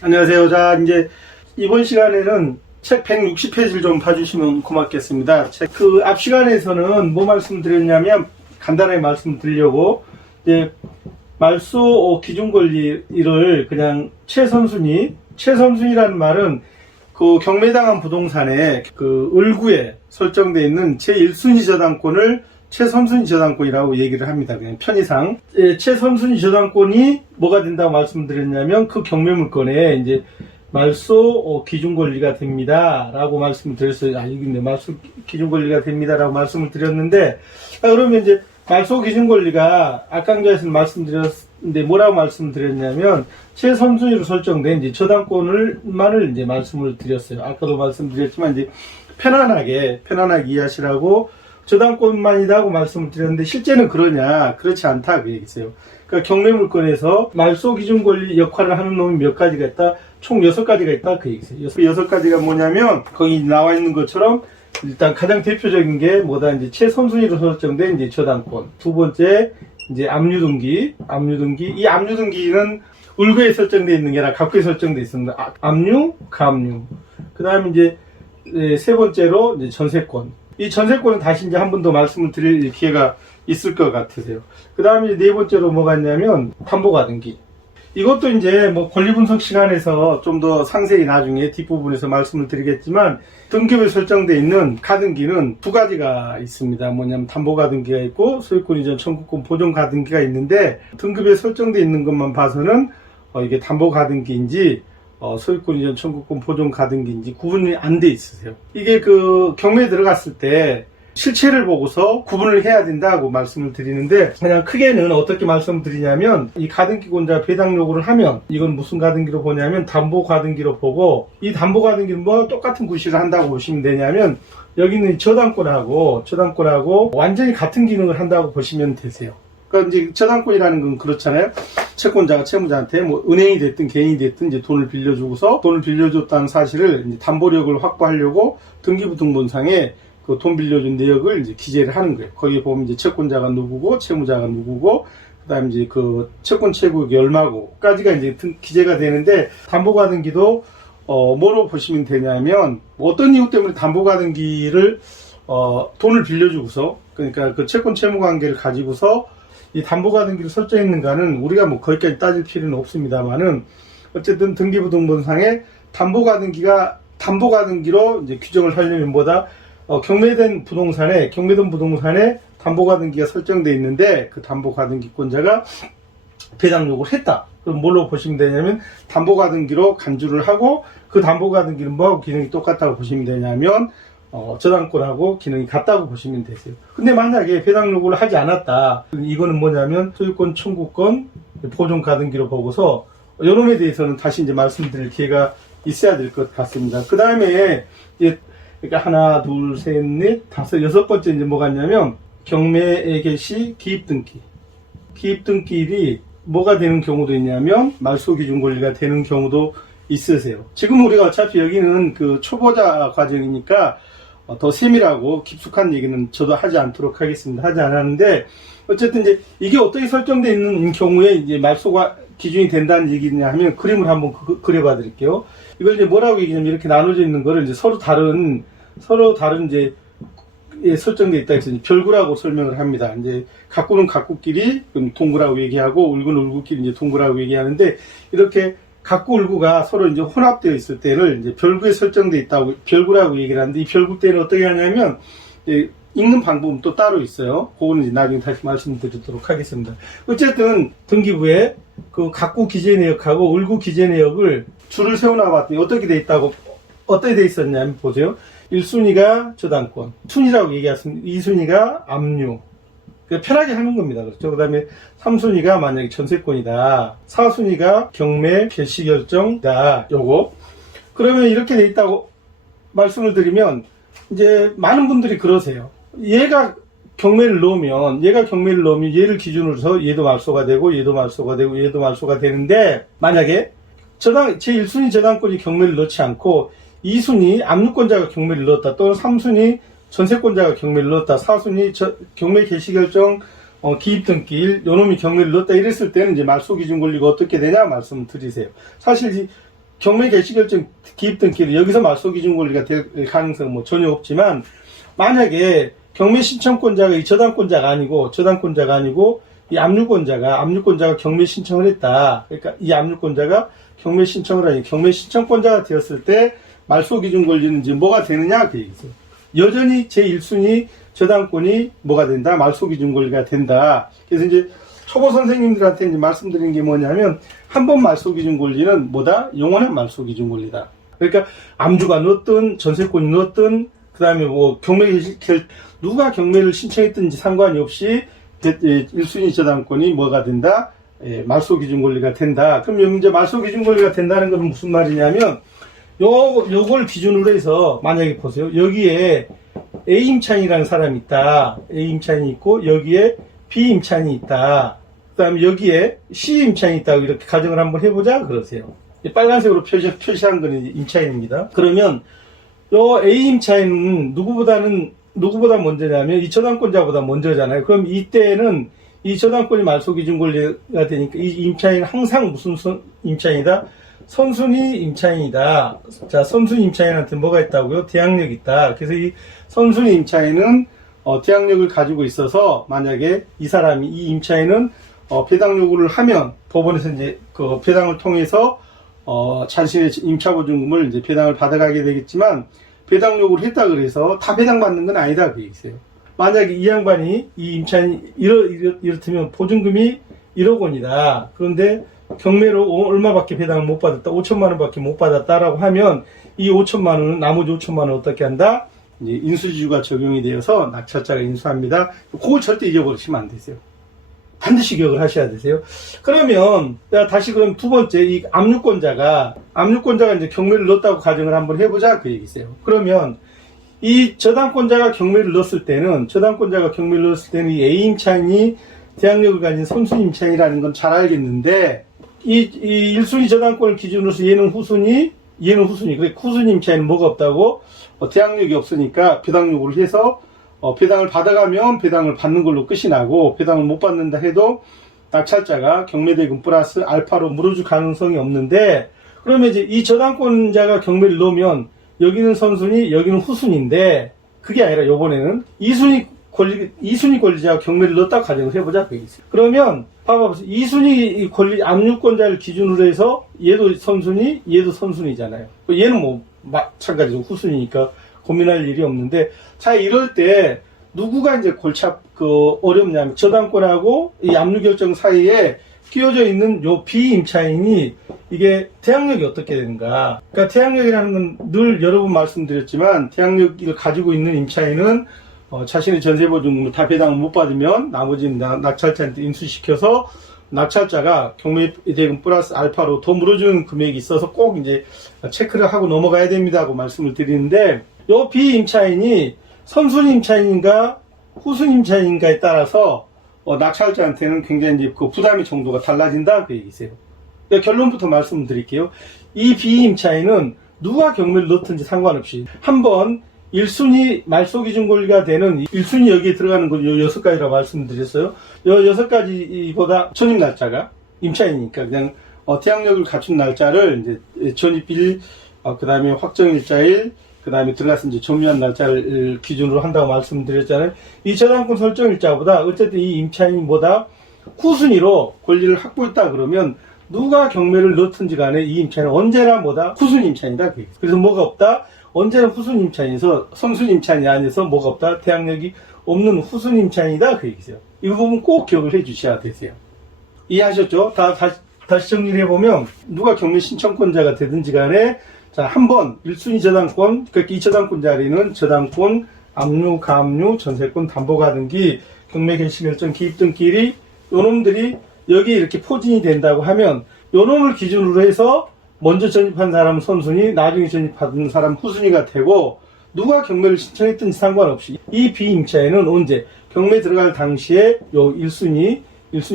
안녕하세요. 자, 이제 이번 시간에는 책 160페이지를 좀 봐주시면 고맙겠습니다. 그 앞 시간에서는 뭐 말씀드렸냐면 간단하게 말씀드리려고 이제 말소 기준 권리를 그냥 최선순위라는 말은 그 경매당한 부동산에 그 을구에 설정되어 있는 제1순위 저당권을 최선순위 저당권이라고 얘기를 합니다. 그냥 편의상. 최선순위 저당권이 뭐가 된다고 말씀드렸냐면 그 경매물건에 이제 말소 기준 권리가 됩니다. 라고 말씀을 드렸어요. 이게 말소 기준 권리가 됩니다. 라고 말씀을 드렸는데, 그러면 이제 말소 기준 권리가 악강좌에서 말씀드렸는데 뭐라고 말씀드렸냐면 최선순위로 설정된 이제 저당권을만을 이제 말씀을 드렸어요. 아까도 말씀드렸지만 이제 편안하게 이해하시라고 저당권만이라고 말씀을 드렸는데 실제는 그러냐? 그렇지 않다 그 얘기세요. 그러니까 경매물건에서 말소 기준 권리 역할을 하는 놈이 몇 가지가 있다? 총 6가지가 있다 그 얘기세요. 6가지가 뭐냐면 거기 나와 있는 것처럼 일단 가장 대표적인 게 뭐다? 이제 최선순위로 설정된 이제 저당권. 두 번째 이제 압류등기. 이 압류등기는 을구에 설정되어 있는 게 아니라 갑구에 설정되어 있습니다. 압류, 가압류. 그 다음에 이제 세 번째로 이제 전세권. 이 전세권은 다시 이제 한 번 더 말씀을 드릴 기회가 있을 것 같으세요. 그 다음에 네 번째로 뭐가 있냐면 담보가등기. 이것도 이제 뭐 권리분석 시간에서 좀 더 상세히 나중에 뒷부분에서 말씀을 드리겠지만 등급에 설정되어 있는 가등기는 두 가지가 있습니다. 뭐냐면 담보가등기가 있고 소유권 이전 청구권 보존가등기가 있는데 등급에 설정되어 있는 것만 봐서는 이게 담보가등기인지 소유권 이전 청구권 보존 가등기인지 구분이 안 돼 있으세요. 이게 그 경매에 들어갔을 때 실체를 보고서 구분을 해야 된다고 말씀을 드리는데 그냥 크게는 어떻게 말씀드리냐면 이 가등기권자 배당 요구를 하면 이건 무슨 가등기로 보냐면 담보 가등기로 보고 이 담보 가등기는 뭐 똑같은 구실을 한다고 보시면 되냐면 여기는 저당권하고 완전히 같은 기능을 한다고 보시면 되세요. 그러니까 이제 저당권이라는 건 그렇잖아요. 채권자가 채무자한테 뭐 은행이 됐든 개인이 됐든 이제 돈을 빌려주고서 돈을 빌려줬다는 사실을 이제 담보력을 확보하려고 등기부 등본상에 그 돈 빌려준 내역을 이제 기재를 하는 거예요. 거기에 보면 이제 채권자가 누구고 채무자가 누구고 그다음에 이제 그 채권 채굴이 얼마고까지가 이제 기재가 되는데 담보가등기도 뭐로 보시면 되냐면 어떤 이유 때문에 담보가등기를 돈을 빌려주고서 그러니까 그 채권 채무 관계를 가지고서 이 담보가등기를 설정했는가는 우리가 뭐 거기까지 따질 필요는 없습니다만은 어쨌든 등기부 등본상에 담보가등기로 이제 규정을 하려면 뭐다? 경매된 부동산에 담보가등기가 설정되어 있는데 그 담보가등기권자가 배당 요구를 했다. 그럼 뭘로 보시면 되냐면 담보가등기로 간주를 하고 그 담보가등기는 뭐하고 기능이 똑같다고 보시면 되냐면 저당권하고 기능이 같다고 보시면 되세요. 근데 만약에 배당 요구를 하지 않았다. 이거는 뭐냐면 소유권 청구권 보존 가등기로 보고서 요놈에 대해서는 다시 이제 말씀드릴 기회가 있어야 될 것 같습니다. 그 다음에 그러니까 하나, 둘, 셋, 넷, 다섯, 여섯 번째 이제 뭐가 있냐면 경매에 개시 기입등기. 기입등기일이 뭐가 되는 경우도 있냐면 말소 기준 권리가 되는 경우도 있으세요. 지금 우리가 어차피 여기는 그 초보자 과정이니까 더 세밀하고 깊숙한 얘기는 저도 하지 않도록 하겠습니다. 하지 않았는데 어쨌든 이제 이게 어떻게 설정되어 있는 경우에 이제 말소가 기준이 된다는 얘기냐 하면 그림을 한번 그려봐 드릴게요. 이걸 이제 뭐라고 얘기하면 이렇게 나눠져 있는 거를 이제 서로 다른 이제 설정되어 있다 해서 별구라고 설명을 합니다. 이제 각구는 각구끼리 동구라고 얘기하고 울구는 울구끼리 이제 동구라고 얘기하는데 이렇게 각구 울구가 서로 이제 혼합되어 있을 때를 이제 별구에 설정되어 있다고 별구라고 얘기를 하는데 이 별구 때는 어떻게 하냐면 읽는 방법은 또 따로 있어요. 그거는 이제 나중에 다시 말씀드리도록 하겠습니다. 어쨌든 등기부에 그 각구 기재 내역하고 을구 기재 내역을 줄을 세워놔봤더니 어떻게 돼 있었냐면 보세요. 1순위가 저당권, 순위라고 얘기했습니다. 2순위가 압류. 편하게 하는 겁니다. 그렇죠. 그 다음에 3순위가 만약에 전세권이다. 4순위가 경매 개시결정이다. 요거. 그러면 이렇게 돼 있다고 말씀을 드리면 이제 많은 분들이 그러세요. 얘가 경매를 넣으면 얘를 기준으로 해서 얘도 말소가 되고 얘도 말소가 되는데 만약에 제1순위 저당권이 경매를 넣지 않고 2순위 압류권자가 경매를 넣었다. 또는 3순위 전세권자가 경매를 넣었다. 4순위 경매 개시결정 기입등기일 요놈이 경매를 넣었다 이랬을 때는 이제 말소 기준 권리가 어떻게 되냐 말씀을 드리세요. 사실 경매 개시결정 기입 등기를 여기서 말소 기준 권리가 될 가능성은 뭐 전혀 없지만, 만약에 경매 신청권자가 이 저당권자가 아니고 이 압류권자가 경매 신청을 했다. 그러니까 이 압류권자가 경매 신청을 하니 경매 신청권자가 되었을 때 말소 기준 권리는 이제 뭐가 되느냐 그 얘기죠. 여전히 제1순위 저당권이 뭐가 된다? 말소 기준 권리가 된다. 그래서 이제 초보 선생님들한테 이제 말씀드린 게 뭐냐면, 한 번 말소 기준 권리는 뭐다? 영원한 말소 기준 권리다. 그러니까 암주가 넣었든 전세권이 넣었든 그다음에 뭐 누가 경매를 신청했든지 상관이 없이 1순위 저당권이 뭐가 된다? 말소 기준 권리가 된다. 그럼 이제 말소 기준 권리가 된다는 건 무슨 말이냐면, 요걸 기준으로 해서 만약에 보세요. 여기에 A 임차인이라는 사람이 있다. A 임차인이 있고 여기에 B 임차인이 있다. 그 다음에 여기에 C 임차인이 있다고 이렇게 가정을 한번 해보자 그러세요. 빨간색으로 표시한 건 임차인입니다. 그러면 요 A 임차인은 누구보다 먼저냐면 이 저당권자보다 먼저잖아요. 그럼 이때는 이 저당권이 말소 기준 권리가 되니까 이 임차인은 항상 무슨 임차인이다? 선순위 임차인이다. 자, 선순위 임차인한테 뭐가 있다고요? 대항력이 있다. 그래서 이 선순위 임차인은 대항력을 가지고 있어서, 만약에 이 임차인은 배당 요구를 하면 법원에서 이제 그 배당을 통해서 자신의 임차보증금을 이제 배당을 받아가게 되겠지만, 배당 요구를 했다 그래서 다 배당받는 건 아니다 그 얘기세요. 만약에 이 양반이, 이 임차인이 이렇다면 보증금이 1억 원이다. 그런데 경매로 얼마밖에 배당을 못 받았다, 5천만 원밖에 못 받았다라고 하면, 이 5천만 원은, 나머지 5천만 원은 어떻게 한다? 이제 인수지주가 적용이 되어서 낙찰자가 인수합니다. 그걸 절대 잊어버리시면 안 되세요. 반드시 기억을 하셔야 되세요. 그러면 다시 그럼 두 번째, 이 압류권자가 이제 경매를 넣었다고 가정을 한번 해보자 그 얘기세요. 그러면 이 저당권자가 경매를 넣었을 때는 이 A 임차인이 대항력을 가진 선순위 임차인이라는 건 잘 알겠는데, 이 1순위 저당권을 기준으로서 얘는 후순위, 그래, 후순위 임차인은 뭐가 없다고? 대항력이 없으니까 배당 요구를 해서 배당을 받아가면 배당을 받는 걸로 끝이 나고, 배당을 못 받는다 해도 낙찰자가 경매대금 플러스 알파로 물어줄 가능성이 없는데, 그러면 이제 이 저당권자가 경매를 넣으면 여기는 선순위, 여기는 후순위인데, 그게 아니라 요번에는 2순위 권리자가 경매를 넣었다고 가정을 해보자 그 얘기죠. 그러면 봐봐보세요. 2순위 권리 압류권자를 기준으로 해서 얘도 선순위, 얘도 선순위잖아요. 얘는 뭐 마찬가지로 후순위니까 고민할 일이 없는데, 자, 이럴 때 누구가 이제 어렵냐면, 저당권하고 이 압류결정 사이에 끼워져 있는 요 B 임차인이 이게 대항력이 어떻게 되는가. 그러니까 대항력이라는 건 늘 여러 번 말씀드렸지만, 대항력을 가지고 있는 임차인은 자신의 전세보증금을 다 배당을 못 받으면 나머지는 낙찰자한테 인수시켜서, 낙찰자가 경매대금 플러스 알파로 더 물어주는 금액이 있어서 꼭 이제 체크를 하고 넘어가야 됩니다 하고 말씀을 드리는데, 요 B 임차인이 선순위 임차인인가 후순위 임차인인가에 따라서 낙찰자한테는 굉장히 이제 그 부담의 정도가 달라진다 그 얘기세요. 그러니까 결론부터 말씀드릴게요. 이 B 임차인은 누가 경매를 넣든지 상관없이 한번 1순위 말소 기준 권리가 되는 1순위 여기에 들어가는 건 요 6가지라고 말씀드렸어요. 요 6가지보다 전입 날짜가 임차인이니까 그냥 대항력을 갖춘 날짜를 이제 전입일, 그 다음에 확정일자일, 그 다음에 들어가서 이제 종료한 날짜를 기준으로 한다고 말씀드렸잖아요. 이 저당권 설정일자보다 어쨌든 이 임차인이 후순위로 권리를 확보했다 그러면 누가 경매를 넣든지 간에 이 임차인은 언제나 후순위 임차인이다. 그래서 뭐가 없다? 언제나 후순위 임차인에서 선순위 임차인이 아니어서 뭐가 없다? 대항력이 없는 후순위 임차인이다. 그 얘기세요. 이 부분 꼭 기억을 해 주셔야 되세요. 이해하셨죠? 다시 정리를 해보면, 누가 경매 신청권자가 되든지 간에, 자, 한번 1순위 저당권, 그러니까 이 저당권 자리는 저당권, 압류, 가압류, 전세권, 담보가등기, 경매 개시결정, 기입등기일이 요놈들이 여기에 이렇게 포진이 된다고 하면, 요놈을 기준으로 해서 먼저 전입한 사람은 선순위, 나중에 전입받은 사람은 후순위가 되고, 누가 경매를 신청했든지 상관없이 이 B 임차인은 언제 경매 들어갈 당시에 요 1순위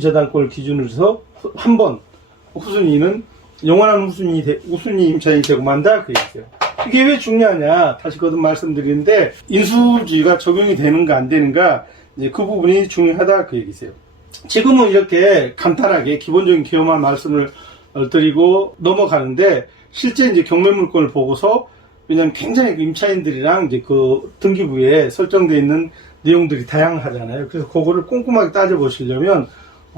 저당권을 기준으로 해서 한 번 후순위는 영원한 후순위 임차인이 되고 만다 그 얘기예요. 이게 왜 중요하냐? 다시 거듭 말씀드리는데, 인수주의가 적용이 되는가 안 되는가, 이제 그 부분이 중요하다 그 얘기세요. 지금은 이렇게 간단하게 기본적인 개요만 말씀을 드리고 넘어가는데, 실제 이제 경매 물건을 보고서, 왜냐면 굉장히 그 임차인들이랑 이제 그 등기부에 설정되어 있는 내용들이 다양하잖아요. 그래서 그거를 꼼꼼하게 따져보시려면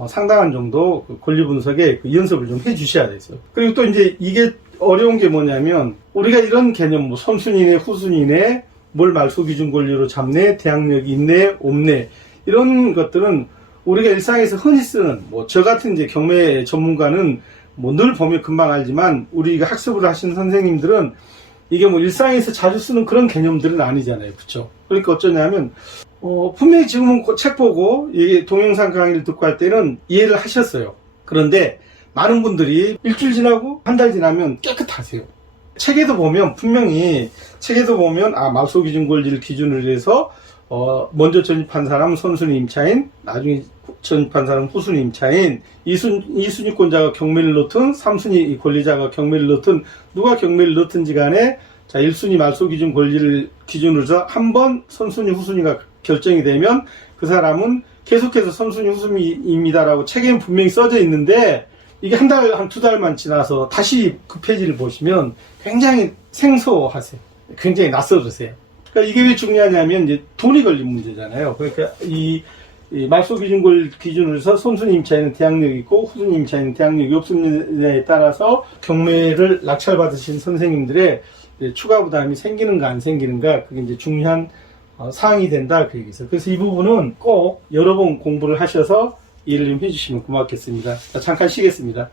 상당한 정도 그 권리 분석에 그 연습을 좀 해주셔야 되죠. 그리고 또 이제 이게 어려운 게 뭐냐면, 우리가 이런 개념, 뭐 선순위네, 후순위네, 뭘 말소 기준 권리로 잡네, 대항력이 있네, 없네, 이런 것들은 우리가 일상에서 흔히 쓰는, 뭐 저 같은 이제 경매 전문가는 뭐 늘 보면 금방 알지만, 우리가 학습을 하신 선생님들은 이게 뭐 일상에서 자주 쓰는 그런 개념들은 아니잖아요. 그쵸? 그러니까 어쩌냐면, 분명히 지금은 책 보고 이게 동영상 강의를 듣고 할 때는 이해를 하셨어요. 그런데 많은 분들이 일주일 지나고 한 달 지나면 깨끗하세요. 책에도 보면 분명히 말소 기준 권리를 기준으로 해서 먼저 전입한 사람은 선순위 임차인, 나중에 전입한 사람은 후순위 임차인, 2순위권자가 경매를 넣든 3순위 권리자가 경매를 넣든 누가 경매를 넣든지 간에, 자, 1순위 말소 기준 권리를 기준으로 해서 한 번 선순위 후순위가 결정이 되면 그 사람은 계속해서 선순위 후순위입니다라고 책에는 분명히 써져 있는데, 이게 한 달, 한 두 달만 지나서 다시 그 페이지를 보시면 굉장히 생소하세요. 굉장히 낯설으세요. 그러니까 이게 왜 중요하냐면, 이제 돈이 걸린 문제잖아요. 그러니까 이 말소 기준을 기준으로 해서 선순위 임차인은 대항력이 있고 후순위 임차인은 대항력이 없음에 따라서 경매를 낙찰받으신 선생님들의 추가 부담이 생기는가 안 생기는가, 그게 이제 중요한 사항이 된다, 그 얘기죠. 그래서 이 부분은 꼭 여러 번 공부를 하셔서 이해를 좀 해주시면 고맙겠습니다. 자, 잠깐 쉬겠습니다.